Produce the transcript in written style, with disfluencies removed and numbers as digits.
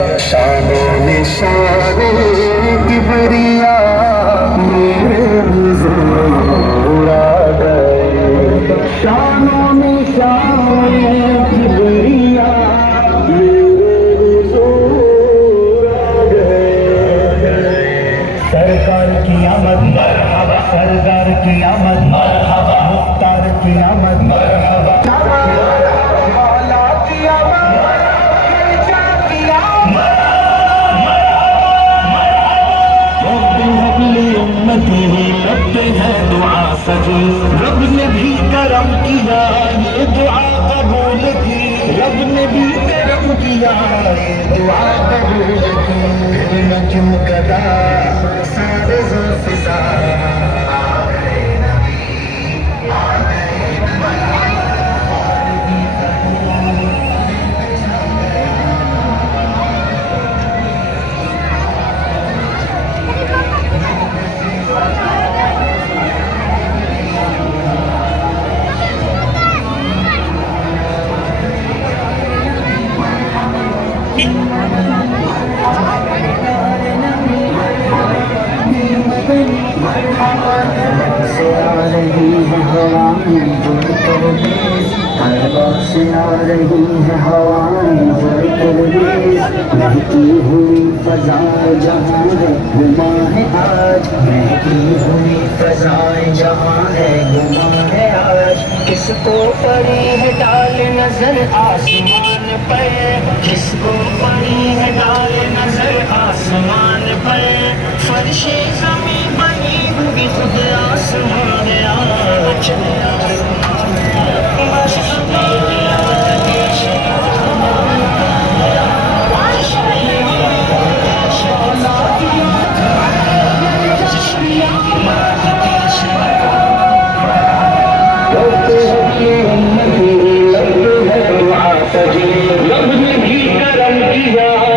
शानो निशाने किबरिया मेरे हुजूर आ गए। शानो निशाने किबरिया मेरे हुजूर आ गए। सरकार की आमद मरहबा, सरदार की आमद मरहबा, मुख्तार की आमद मरहबा, मौला की आमद लगते हैं दुआ सजी। रब ने भी करम किया ये दुआ कबूल की, रब ने भी करम किया ये दुआ कबूल की। फिर न क्यों कदा सारे ज़ुल्फ़िज़ा से आ रही है हवाएं जुड़ कर बेस, हर बात से आ रही है हवाएं जुड़ कर बेस। महकी हुई फजाएं जहाँ है गुमा है आज, महकी हुई फजाएं जहाँ है गुमा है आज। किसको पड़ी है डाल नजर आसमान पर, किसको पड़ी है डाल नजर आसमान पर। फर्शे ज़मीं बनी हुई खुद आसमान आज। रब ने भी करम किया